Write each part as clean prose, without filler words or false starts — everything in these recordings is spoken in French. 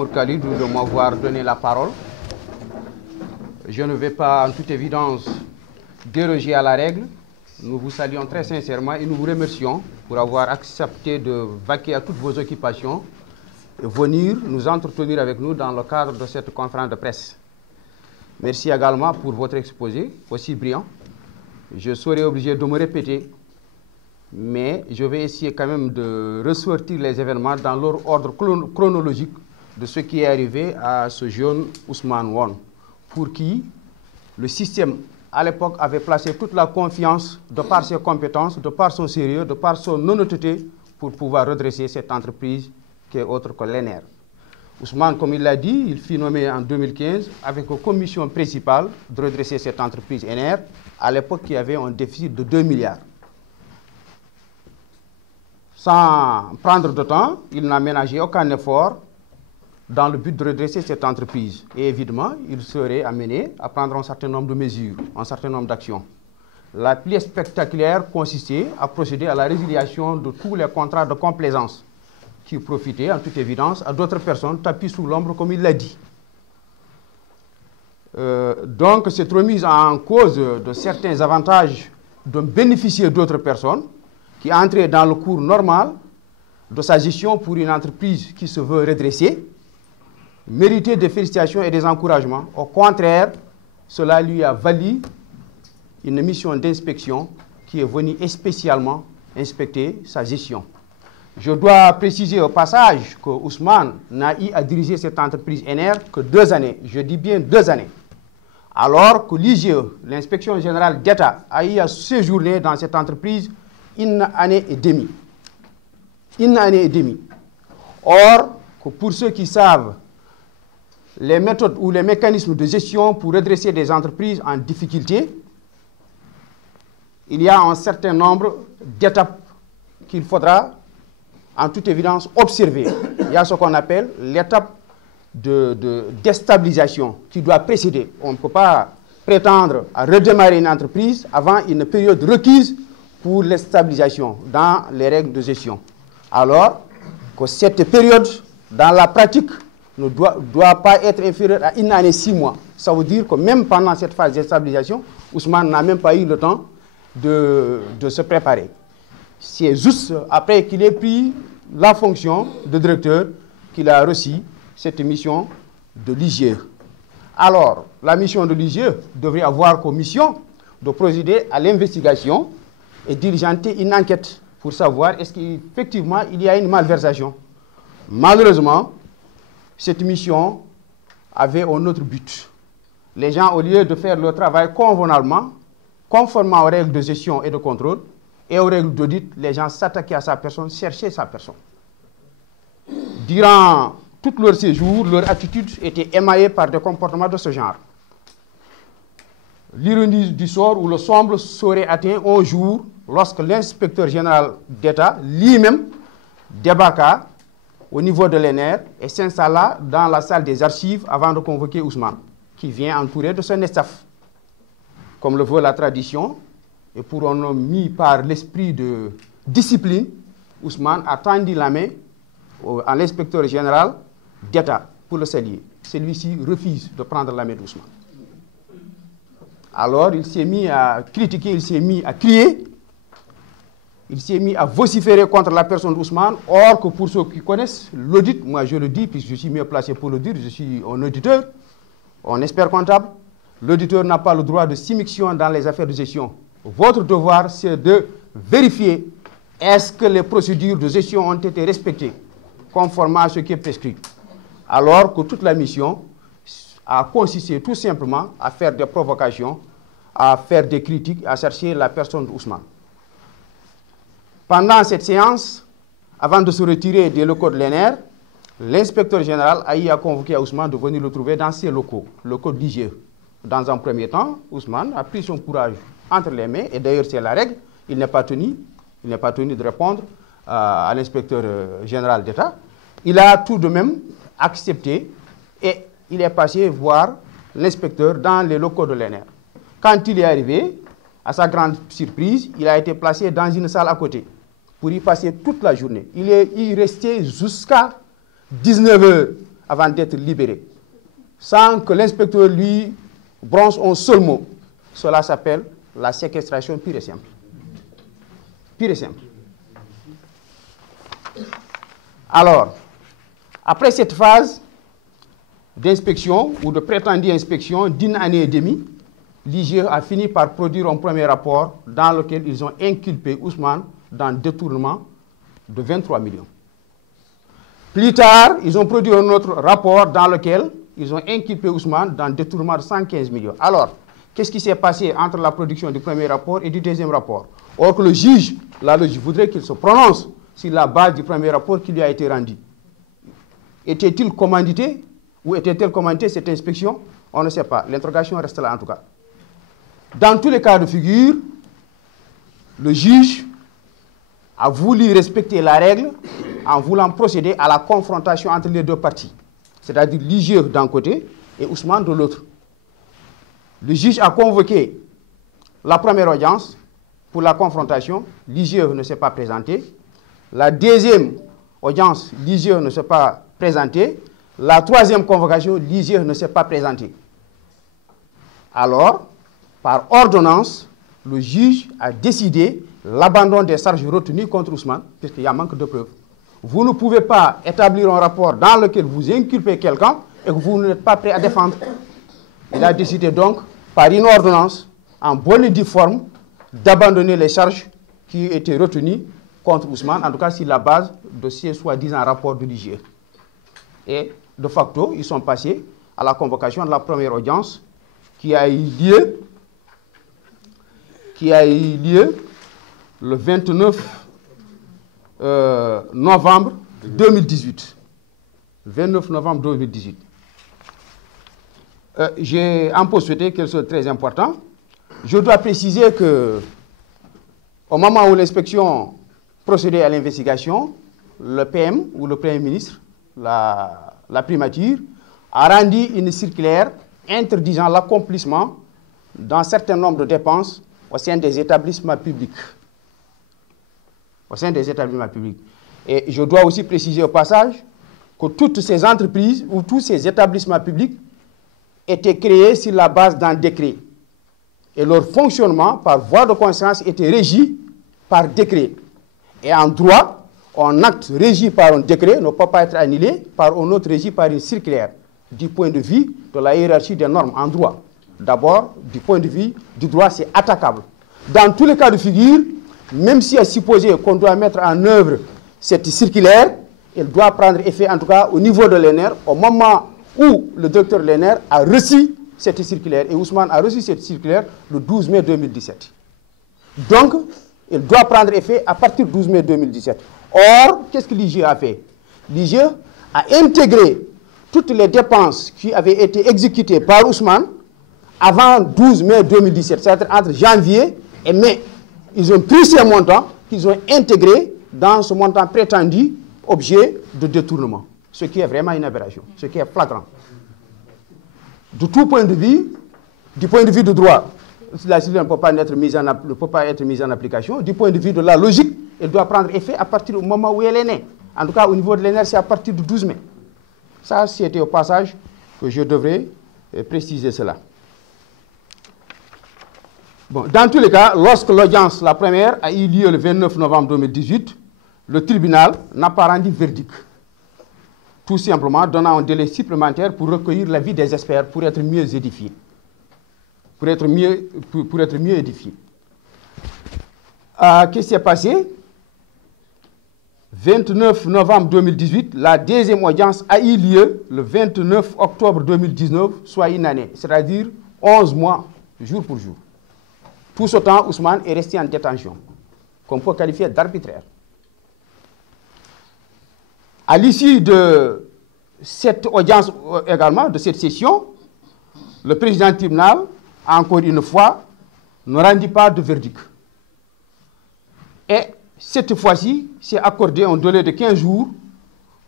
Khalid de m'avoir donné la parole. Je ne vais pas, en toute évidence, déroger à la règle. Nous vous saluons très sincèrement et nous vous remercions pour avoir accepté de vaquer à toutes vos occupations et venir nous entretenir avec nous dans le cadre de cette conférence de presse. Merci également pour votre exposé aussi brillant. Je serai obligé de me répéter, mais je vais essayer quand même de ressortir les événements dans leur ordre chronologique de ce qui est arrivé à ce jeune Ousmane Won, pour qui le système à l'époque avait placé toute la confiance de par ses compétences, de par son sérieux, de par son honnêteté pour pouvoir redresser cette entreprise qui est autre que l'ENER. Ousmane, comme il l'a dit, il fut nommé en 2015 avec une commission principale de redresser cette entreprise ENER, à l'époque qui avait un déficit de 2 milliards. Sans prendre de temps, il n'a ménagé aucun effort dans le but de redresser cette entreprise. Et évidemment, il serait amené à prendre un certain nombre de mesures, un certain nombre d'actions. La plus spectaculaire consistait à procéder à la résiliation de tous les contrats de complaisance qui profitaient, en toute évidence, à d'autres personnes tapies sous l'ombre, comme il l'a dit. Donc, cette remise en cause de certains avantages dont bénéficiaient d'autres personnes qui entraient dans le cours normal de sa gestion pour une entreprise qui se veut redresser, méritait des félicitations et des encouragements. Au contraire, cela lui a valu une mission d'inspection qui est venue spécialement inspecter sa gestion. Je dois préciser au passage que Ousmane n'a eu à diriger cette entreprise ENER que 2 années. Je dis bien 2 années. Alors que l'IGE, l'inspection générale d'État, a eu à séjourner dans cette entreprise 1 année et demie. 1 année et demie. Or, que pour ceux qui savent les méthodes ou les mécanismes de gestion pour redresser des entreprises en difficulté, il y a un certain nombre d'étapes qu'il faudra, en toute évidence, observer. Il y a ce qu'on appelle l'étape de déstabilisation qui doit précéder. On ne peut pas prétendre à redémarrer une entreprise avant une période requise pour la stabilisation dans les règles de gestion. Alors que cette période, dans la pratique, ne doit pas être inférieure à 1 année et 6 mois. Ça veut dire que même pendant cette phase de stabilisation, Ousmane n'a même pas eu le temps de se préparer. C'est juste après qu'il ait pris la fonction de directeur qu'il a reçu cette mission de l'IGE. Alors, la mission de l'IGE devrait avoir comme mission de procéder à l'investigation et diligenter une enquête pour savoir est-ce qu'effectivement il y a une malversation. Malheureusement, cette mission avait un autre but. Les gens, au lieu de faire leur travail convenablement, conformément aux règles de gestion et de contrôle et aux règles d'audit, les gens s'attaquaient à sa personne, cherchaient sa personne. Durant tout leur séjour, leur attitude était émaillée par des comportements de ce genre. L'ironie du sort ou le sombre serait atteint un jour lorsque l'inspecteur général d'État lui-même débarqua au niveau de l'ENER et s'installa dans la salle des archives avant de convoquer Ousmane, qui vient entouré de son staff. Comme le veut la tradition, et pour un homme mis par l'esprit de discipline, Ousmane a tendu la main à l'inspecteur général d'État pour le saluer. Celui-ci refuse de prendre la main d'Ousmane. Alors il s'est mis à critiquer, il s'est mis à crier, il s'est mis à vociférer contre la personne d'Ousmane. Or que pour ceux qui connaissent l'audit, moi je le dis puisque je suis mieux placé pour le dire, je suis un auditeur, un expert comptable. L'auditeur n'a pas le droit de s'immixtion dans les affaires de gestion. Votre devoir, c'est de vérifier est-ce que les procédures de gestion ont été respectées conformément à ce qui est prescrit. Alors que toute la mission a consisté tout simplement à faire des provocations, à faire des critiques, à chercher la personne d'Ousmane. Pendant cette séance, avant de se retirer des locaux de l'ENER, l'inspecteur général a eu à convoquer Ousmane de venir le trouver dans ses locaux de l'IGE. Dans un premier temps, Ousmane a pris son courage entre les mains, et d'ailleurs c'est la règle, il n'est pas tenu de répondre à l'inspecteur général d'État. Il a tout de même accepté et il est passé voir l'inspecteur dans les locaux de l'ENER. Quand il est arrivé, à sa grande surprise, il a été placé dans une salle à côté pour y passer toute la journée. Il est y resté jusqu'à 19 h avant d'être libéré, sans que l'inspecteur lui bronche un seul mot. Cela s'appelle la séquestration pure et simple. Pure et simple. Alors, après cette phase d'inspection ou de prétendue inspection d'une année et demie, l'IGE a fini par produire un premier rapport dans lequel ils ont inculpé Ousmane dans détournement de 23 millions. Plus tard, ils ont produit un autre rapport dans lequel ils ont inculpé Ousmane dans détournement de 115 millions. Alors, qu'est-ce qui s'est passé entre la production du premier rapport et du deuxième rapport? Or que le juge, la logique voudrait qu'il se prononce sur la base du premier rapport qui lui a été rendu. Était-il commandité ou était-elle commanditée cette inspection? On ne sait pas. L'interrogation reste là en tout cas. Dans tous les cas de figure, le juge a voulu respecter la règle en voulant procéder à la confrontation entre les deux parties, c'est-à-dire l'IGE d'un côté et Ousmane de l'autre. Le juge a convoqué la première audience pour la confrontation, l'IGE ne s'est pas présenté. La deuxième audience, l'IGE ne s'est pas présenté. La troisième convocation, l'IGE ne s'est pas présenté. Alors, par ordonnance, le juge a décidé l'abandon des charges retenues contre Ousmane, puisqu'il y a manque de preuves. Vous ne pouvez pas établir un rapport dans lequel vous inculpez quelqu'un et que vous n'êtes pas prêt à défendre. Il a décidé donc, par une ordonnance, en bonne et due forme, d'abandonner les charges qui étaient retenues contre Ousmane, en tout cas sur la base de ces soi-disant rapports de l'IGE. Et de facto, ils sont passés à la convocation de la première audience qui a eu lieu le 29 novembre 2018. 29 novembre 2018. J'ai un peu souhaité quelque chose de très important. Je dois préciser que au moment où l'inspection procédait à l'investigation, le PM ou le Premier ministre, la primature, a rendu une circulaire interdisant l'accomplissement d'un certain nombre de dépenses au sein des établissements publics. Au sein des établissements publics. Et je dois aussi préciser au passage que toutes ces entreprises ou tous ces établissements publics étaient créés sur la base d'un décret. Et leur fonctionnement, par voie de conscience, était régi par décret. Et en droit, un acte régi par un décret ne peut pas être annulé par un autre régi par une circulaire, du point de vue de la hiérarchie des normes en droit. D'abord, du point de vue du droit, c'est attaquable. Dans tous les cas de figure, même si est supposé qu'on doit mettre en œuvre cette circulaire, elle doit prendre effet, en tout cas au niveau de l'ENER, au moment où le docteur l'ENER a reçu cette circulaire. Et Ousmane a reçu cette circulaire le 12 mai 2017. Donc, elle doit prendre effet à partir du 12 mai 2017. Or, qu'est-ce que l'IGE a fait? L'IGE a intégré toutes les dépenses qui avaient été exécutées par Ousmane avant 12 mai 2017, c'est-à-dire entre janvier et mai. Ils ont pris ces montants qu'ils ont intégrés dans ce montant prétendu objet de détournement. Ce qui est vraiment une aberration, ce qui est flagrant. De tout point de vue, du point de vue du droit, la circulaire ne peut pas être mise en application. Du point de vue de la logique, elle doit prendre effet à partir du moment où elle est née. En tout cas, au niveau de l'ENER, c'est à partir du 12 mai. Ça, c'était au passage que je devrais préciser cela. Bon, dans tous les cas, lorsque l'audience, la première, a eu lieu le 29 novembre 2018, le tribunal n'a pas rendu verdict. Tout simplement donnant un délai supplémentaire pour recueillir l'avis des experts pour être mieux édifiés. Pour être mieux édifiés. Qu'est-ce qui s'est passé? 29 novembre 2018, la deuxième audience a eu lieu le 29 octobre 2019, soit une année, c'est-à-dire 11 mois, jour pour jour. Tout ce temps, Ousmane est resté en détention, qu'on peut qualifier d'arbitraire. À l'issue de cette audience également, de cette session, le président du tribunal, encore une fois, ne rendit pas de verdict. Et cette fois-ci, s'est accordé un délai de 15 jours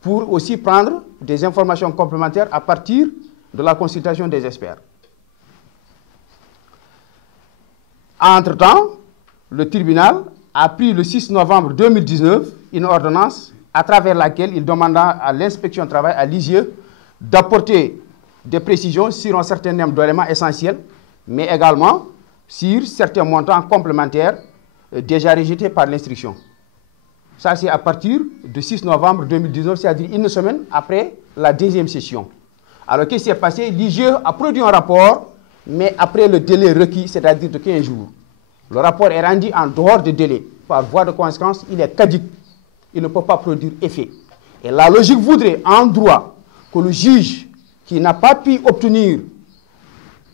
pour aussi prendre des informations complémentaires à partir de la consultation des experts. Entre-temps, le tribunal a pris le 6 novembre 2019 une ordonnance à travers laquelle il demanda à l'inspection du travail, à l'IGE, d'apporter des précisions sur un certain nombre d'éléments essentiels, mais également sur certains montants complémentaires déjà rejetés par l'instruction. Ça, c'est à partir du 6 novembre 2019, c'est-à-dire une semaine après la deuxième session. Alors, qu'est-ce qui s'est passé? L'IGE a produit un rapport, mais après le délai requis, c'est-à-dire de 15 jours. Le rapport est rendu en dehors du délai. Par voie de conséquence, il est caduc. Il ne peut pas produire effet. Et la logique voudrait, en droit, que le juge qui n'a pas pu obtenir,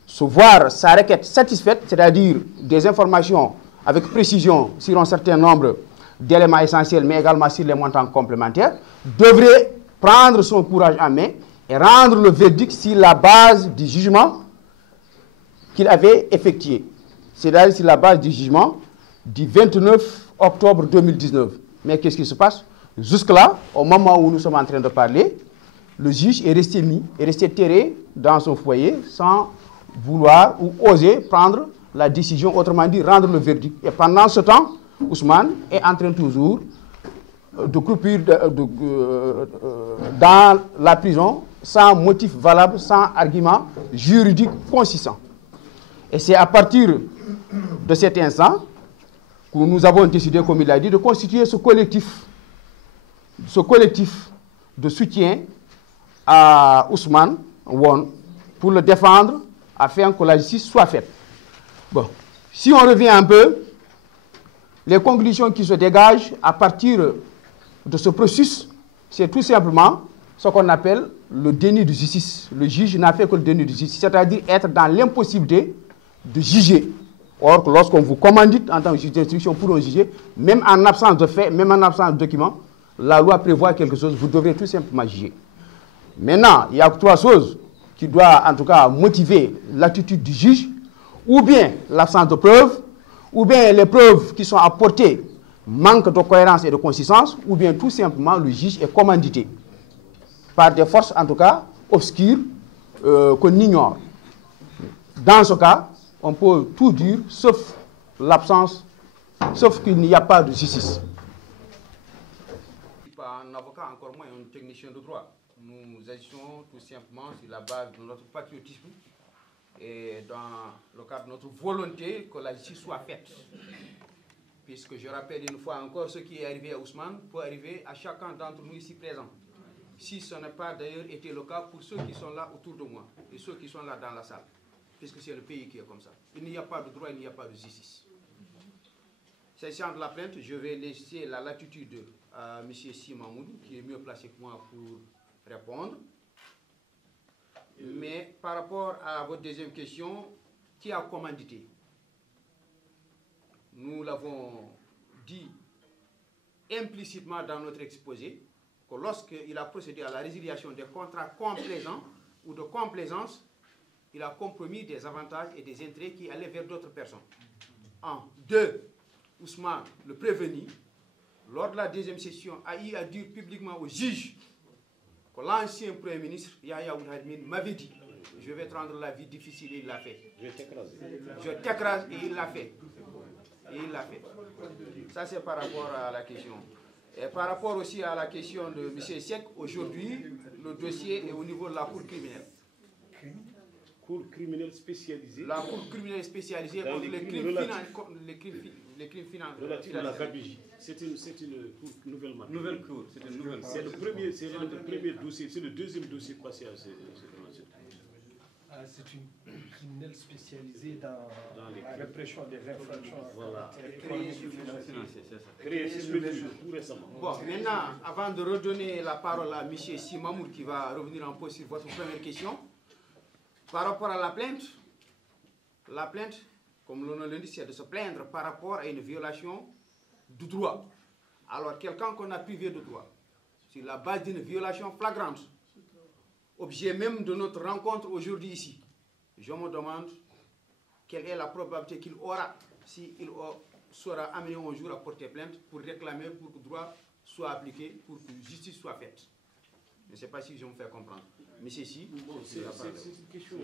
se voir sa requête satisfaite, c'est-à-dire des informations avec précision sur un certain nombre d'éléments essentiels, mais également sur les montants complémentaires, devrait prendre son courage en main et rendre le verdict sur la base du jugement qu'il avait effectué. C'est-à-dire sur la base du jugement du 29 octobre 2019. Mais qu'est-ce qui se passe? Jusque-là, au moment où nous sommes en train de parler, le juge est resté terré dans son foyer sans vouloir ou oser prendre la décision, autrement dit, rendre le verdict. Et pendant ce temps, Ousmane est en train toujours de croupir dans la prison sans motif valable, sans argument juridique consistant. Et c'est à partir de cet instant que nous avons décidé, comme il a dit, de constituer ce collectif de soutien à Ousmane Won pour le défendre afin que la justice soit faite. Bon, si on revient un peu, les conclusions qui se dégagent à partir de ce processus, c'est tout simplement ce qu'on appelle le déni de justice. Le juge n'a fait que le déni de justice, c'est-à-dire être dans l'impossibilité de juger. Or, lorsqu'on vous commandite en tant que juge d'instruction pour un juger, même en absence de fait, même en absence de documents, la loi prévoit quelque chose, vous devrez tout simplement juger. Maintenant, il y a trois choses qui doivent en tout cas motiver l'attitude du juge, ou bien l'absence de preuves, ou bien les preuves qui sont apportées manquent de cohérence et de consistance, ou bien tout simplement le juge est commandité par des forces en tout cas obscures qu'on ignore. Dans ce cas, on peut tout dire sauf l'absence, sauf qu'il n'y a pas de justice. Pas un avocat, encore moins un technicien de droit. Nous agissons tout simplement sur la base de notre patriotisme et dans le cadre de notre volonté que la justice soit faite. Puisque je rappelle une fois encore, ce qui est arrivé à Ousmane peut arriver à chacun d'entre nous ici présents. Si ce n'est pas d'ailleurs été le cas pour ceux qui sont là autour de moi et ceux qui sont là dans la salle. Puisque c'est le pays qui est comme ça. Il n'y a pas de droit, il n'y a pas de justice. S'agissant de la plainte, je vais laisser la latitude à M. Simamoudou, qui est mieux placé que moi pour répondre. Mais par rapport à votre deuxième question, qui a commandité? Nous l'avons dit implicitement dans notre exposé, que lorsqu'il a procédé à la résiliation des contrats complaisants ou de complaisance, il a compromis des avantages et des intérêts qui allaient vers d'autres personnes. En deux, Ousmane, le prévenu, lors de la deuxième session, a eu à dire publiquement au juge que l'ancien Premier ministre, Yahya Ould m'avait dit « Je vais te rendre la vie difficile » et il l'a fait. Je t'écrase et il l'a fait. Et il l'a fait. Ça, c'est par rapport à la question. Et par rapport aussi à la question de M. Seck, aujourd'hui, le dossier est au niveau de la Cour criminelle. Cour criminelle spécialisée. La Cour criminelle spécialisée contre les crimes financiers. Relative à la BABJ. C'est une cour nouvellement. Nouvelle cour, c'est une nouvelle cour. C'est le premier dossier, c'est le deuxième dossier passé à cette c'est une criminelle spécialisée dans la répression des infractions. Voilà. Créée sur le financier, c'est ça. Créée tout récemment. Bon, maintenant, avant de redonner la parole à M. Simamour qui va revenir en pause sur votre première question, par rapport à la plainte, comme l'on le dit, c'est de se plaindre par rapport à une violation du droit. Alors, quelqu'un qu'on a privé de droit, sur la base d'une violation flagrante, objet même de notre rencontre aujourd'hui ici, je me demande quelle est la probabilité qu'il aura, s'il sera amené un jour à porter plainte pour réclamer pour que le droit soit appliqué, pour que justice soit faite. Je ne sais pas si je me fais comprendre. Mais c'est une question.